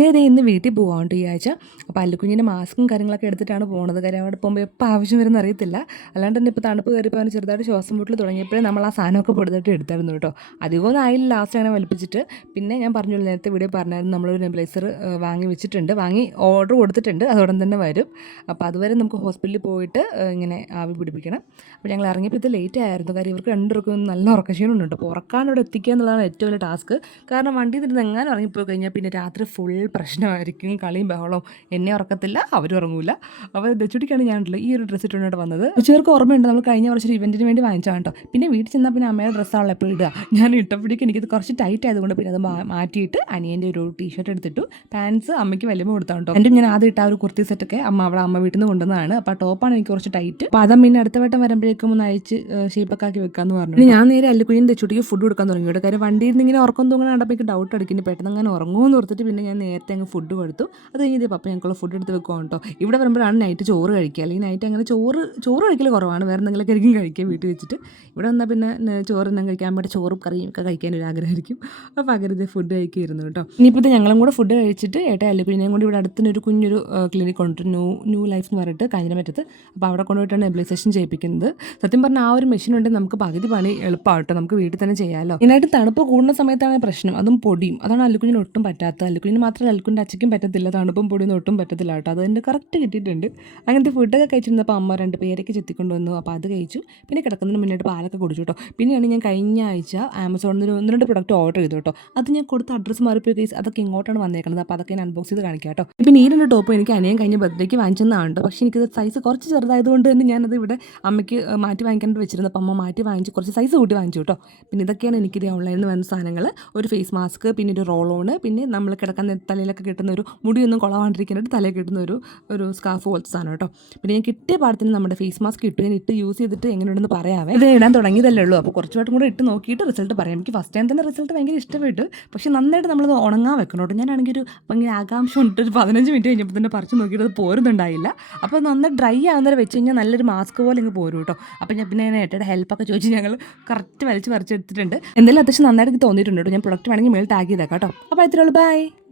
നേരെ ഇന്ന് വീട്ടിൽ പോകാണ്ട് ഈ ആഴ്ച. അപ്പോൾ അല്ലുക്കുഞ്ഞിന്റെ മാസ്കും കാര്യങ്ങളൊക്കെ എടുത്തിട്ടാണ് പോകുന്നത് കാര്യം അവിടെ പോകുമ്പോൾ എപ്പോൾ ആവശ്യം വരുന്ന അറിയത്തില്ല. അല്ലാണ്ട് തന്നെ ഇപ്പോൾ തണുപ്പ് കയറിപ്പോൾ അവന് ചെറുതായിട്ട് ശ്വാസം മുട്ടിൽ തുടങ്ങിയപ്പോഴേ നമ്മൾ ആ സാധനമൊക്കെ പൊടുത്തിട്ട് എടുത്തായിരുന്നു കേട്ടോ. അധികമൊന്നും ആയില്ല ലാസ്റ്റ് അങ്ങനെ വലിപ്പിച്ചിട്ട്. പിന്നെ ഞാൻ പറഞ്ഞു നേരത്തെ വീഡിയോ പറഞ്ഞായിരുന്നു നമ്മളൊരു നെബിലൈസർ വാങ്ങി വെച്ചിട്ടുണ്ട്. വാങ്ങി ഓർഡർ കൊടുത്തിട്ടുണ്ട്. അതോടൻ തന്നെ വരും. അപ്പോൾ അതുവരെ നമുക്ക് ഹോസ്പിറ്റലിൽ പോയിട്ട് ഇങ്ങനെ ആവി പിടിപ്പിക്കണം. അപ്പോൾ ഞങ്ങൾ ഇറങ്ങിയപ്പോൾ ഇത് ലേറ്റ് ആയിരുന്നു. കാര്യം ഇവർക്ക് രണ്ടുപേർക്കും നല്ല ഉറക്കക്ഷീണമുണ്ട് അപ്പോൾ ഉറക്കാനോട് എത്തിക്കുക എന്നുള്ളതാണ് ഏറ്റവും വലിയ ടാസ്ക് കാരണം വണ്ടി നിന്ന് എങ്ങാനും ഇറങ്ങിപ്പോയി കഴിഞ്ഞാൽ പിന്നെ രാത്രി ഫുൾ പ്രശ്നമായിരിക്കും കളിയും ബഹളവും എന്നെ ഉറക്കത്തില്ല അവരും ഉറങ്ങൂല. അപ്പോൾ ദച്ചുടിക്കാണ് ഞാനുള്ളത് ഈ ഒരു ഡ്രസ്സ് ഇട്ടുകൊണ്ട് വന്നത്. ചേർക്ക് ഓർമ്മയുണ്ട് നമ്മൾ കഴിഞ്ഞ വർഷം ഇവന്റിന് വേണ്ടി വാങ്ങിച്ചാണ് കേട്ടോ പിന്നെ വീട്ടിൽ ചെന്നാൽ പിന്നെ അമ്മയുടെ ഡ്രസ്സാണല്ലോ എപ്പോൾ ഇടുക. ഞാൻ ഇട്ടപ്പോഴേക്കും എനിക്കത് കുറച്ച് ടൈറ്റ് ആയതുകൊണ്ട് പിന്നെ അത് മാറ്റിയിട്ട് അനിയന്റെ ഒരു ടീഷർട്ട് എടുത്തിട്ടു. പാൻസ് അമ്മയ്ക്ക് വലിയ കൊടുത്താണ് കേട്ടോ എന്റെ ഞാൻ ആദ്യം ഇട്ട ആ ഒരു കുർത്തി സെറ്റൊക്കെ അമ്മ അവിടെ അമ്മ വീട്ടിൽ നിന്ന് കൊണ്ടുവന്നതാണ്. അപ്പോൾ ആ ടോപ്പാണ് എനിക്ക് കുറച്ച് ടൈറ്റ് അപ്പോൾ അതം പിന്നെ അടുത്ത വട്ടം വരുമ്പോഴേക്കും ഒന്ന് അയച്ച് ഷേപ്പൊക്കെ ആക്കി വെക്കാമെന്ന് പറഞ്ഞു ഞാൻ നേരെ അല്ലുക്കുഴിയും തെച്ചുട്ടിക്ക് ഫുഡ് കൊടുക്കാൻ തുടങ്ങി. കേട്ടോ കാര്യം വണ്ടിയിൽ നിന്ന് ഇങ്ങനെ ഉറക്കം തൂങ്ങാൻ കണ്ടപ്പോൾ എനിക്ക് ഡൗട്ട് അടിക്കുന്നു. പെട്ടെന്ന് അങ്ങനെ ഉറങ്ങുമെന്ന് ഓർത്തിട്ട് പിന്നെ ഞാൻ നേരത്തെ അങ്ങ് ഫുഡ് കൊടുത്തു. അത് കഴിഞ്ഞ് പപ്പ ഞങ്ങൾക്കുള്ള ഫുഡ് എടുത്ത് വെക്കുവാണ് കേട്ടോ. ഇവിടെ വരുമ്പോഴാണ് നൈറ്റ് ചോറ് കഴിക്കുക. അല്ലെങ്കിൽ നൈറ്റ് അങ്ങനെ ചോറ് ചോറ് കഴിക്കൽ കുറവാണ്. വേറെ എന്തെങ്കിലുമൊക്കെ ആയിരിക്കും കഴിക്കുക വീട്ടിൽ വെച്ചിട്ട്. ഇവിടെ വന്നാൽ പിന്നെ ന- ചോറ് എന്നാൽ കഴിക്കാൻ വേണ്ടി ചോറും കറിയും ഒക്കെ കഴിക്കാൻ ഒരു ആഗ്രഹമായിരിക്കും. അപ്പോൾ അങ്ങനെ ഫുഡ് കഴിക്കുമായിരുന്നു കേട്ടോ. ഇനിയിപ്പോൾ ഇത് ഞങ്ങളും കൂടെ ഫുഡ് കഴിച്ചിട്ട് ഏട്ടാ അല്ലുക്കുഞ്ഞിനെയും കൂടി ഇവിടെ അടുത്തിന് ഒരു കുഞ്ഞൊരു ക്ലിനിക് കൊണ്ടിട്ട് ന്യൂ ന്യൂ ലൈഫ് എന്ന് പറഞ്ഞിട്ട് കാഞ്ഞിരമറ്റത്ത്. അപ്പോൾ അവിടെ കൊണ്ടുപോയിട്ടാണ് നെബിലൈസേഷൻ ചെയ്യിപ്പിക്കുന്നത്. സത്യം പറഞ്ഞാൽ ആ ഒരു മെഷീൻ ഉണ്ടെങ്കിൽ നമുക്ക് പകുതി പണി എളുപ്പമാട്ടോ നമുക്ക് വീട്ടിൽ തന്നെ ചെയ്യാമല്ലോ ഇതിനായിട്ട് തണുപ്പ് കൂടുന്ന സമയത്താണ് പ്രശ്നം. അതും പൊടിയും. അതാണ് അല്ലുക്കുഞ്ഞിന് ഒട്ടും പറ്റാത്ത അല്ലുക്കുഞ്ഞിന് മാത്രമല്ല അല്ലുക്കുഞ്ഞിന്റെ അച്ഛയ്ക്കും പറ്റത്തില്ല. തണുപ്പും പൊടിയൊന്നും ഒട്ടും പറ്റത്തില്ല കേട്ടോ. അത് എന്റെ കറക്റ്റ് കിട്ടിയിട്ടുണ്ട്. അങ്ങനത്തെ ഫുഡൊക്കെ കഴിച്ചിരുന്നപ്പോൾ അമ്മ രണ്ട് പേരൊക്കെ ചെത്തിക്കൊണ്ട് വന്നു അപ്പോൾ അത് കഴിച്ചു. പിന്നെ കിടക്കുന്നതിന് മുന്നോട്ട് പാലൊക്കെ കുടിച്ചു കേട്ടോ. പിന്നെയാണ് ഞാൻ കഴിഞ്ഞ ആഴ്ച ആമസോണിൽ നിന്ന് ഒന്ന് രണ്ട് പ്രൊഡക്റ്റ് ഓർഡർ ചെയ്തു കേട്ടോ. അത് ഞാൻ കൊടുത്ത അഡ്രസ്സ് മാറിപ്പോയി കേസ് അതൊക്കെ ഇങ്ങോട്ടാണ് വന്നേക്കുന്നത് അപ്പോൾ അതൊക്കെ ഞാൻ അൺബോക്സ് ചെയ്ത് കാണിക്കാം കേട്ടോ. പിന്നെ ഈ രണ്ട് ടോപ്പ് എനിക്ക് അനിയൻ കഴിഞ്ഞ ബർത്ത്ഡേക്ക് വാങ്ങിച്ചതാണ് കേട്ടോ. പക്ഷേ എനിക്കത് സൈസ് കുറച്ച് ചെറുതായതുകൊണ്ട് തന്നെ ഞാനത് ഇവിടെ അമ്മയ്ക്ക് മാറ്റി വാങ്ങിക്കാനായിട്ട് വെച്ചിരുന്നു അപ്പോൾ അമ്മ മാറ്റി വാങ്ങിച്ച് കുറച്ച് സൈസ് കൂട്ടി വാങ്ങിച്ചു കേട്ടോ. പിന്നെ ഇതൊക്കെയാണ് എനിക്കിത് ഓൺലൈനിൽ നിന്ന് വന്ന സാധനങ്ങൾ ഒരു ഫേസ് മാസ്ക് പിന്നെ ഒരു ഓൺ പിന്നെ നമ്മൾ കിടക്കുന്ന തലയിലൊക്കെ കിട്ടുന്ന ഒരു മുടിയൊന്നും കുളവാണ്ടിരിക്കാനായിട്ട് തലയിൽ കിട്ടുന്ന ഒരു ഒരു സ്കാർഫ് പോലത്തെ സാധനം കേട്ടോ. പിന്നെ ഞാൻ കിട്ടിയ പാടത്തിന് നമ്മുടെ ഫേസ് മാസ്ക് ഇട്ടു ഞാൻ ഇട്ട് യൂസ് ചെയ്തിട്ട് എങ്ങനെയുണ്ടെന്ന് പറയാവേ. ഇത് ഇടാൻ തുടങ്ങിയതല്ലേ ഉള്ളൂ. അപ്പോൾ കുറച്ച് വട്ടം കൂടെ ഇട്ട് നോക്കിയിട്ട് റിസൾട്ട് പറയാം. എനിക്ക് ഫസ്റ്റ് ടൈം തന്നെ റിസൾട്ട് ഭയങ്കര ഇഷ്ടപ്പെട്ടു. പക്ഷേ നന്നായിട്ട് നമ്മളത് ഉണങ്ങാൻ വെക്കണം കേട്ടോ. ഞാനാണെങ്കിൽ ഒരു ഭയങ്കര ആകാംക്ഷ ഉണ്ട് ഒരു പതിനഞ്ച് മിനിറ്റ് കഴിഞ്ഞപ്പോൾ തന്നെ പറിച്ച് നോക്കിയിട്ട് അത് പോരുന്നുണ്ടായില്ല. അപ്പോൾ നന്നായി ഡ്രൈ ആകുന്നവരെ വെച്ച് കഴിഞ്ഞാൽ നല്ലൊരു മാസ്ക് പോലെ ഇങ്ങ് പോരും കേട്ടോ. അപ്പോൾ ഞാൻ പിന്നെ ഏട്ടയുടെ ഹെൽപ്പൊക്കെ ചോദിച്ച് ഞങ്ങൾ കറക്റ്റ് വലിച്ച് പറിച്ചെടുത്തിട്ടുണ്ട് എന്തായാലും അത്യാവശ്യം നന്നായിട്ട് തോന്നിയിട്ടുണ്ട് കേട്ടോ. ഞാൻ പ്രൊഡക്റ്റ് വേണമെങ്കിൽ മേൽ ടാഗ് ചെയ്തേക്കാം കേട്ടോ. അപ്പോൾ ഇത്രയുള്ളൂ ബൈ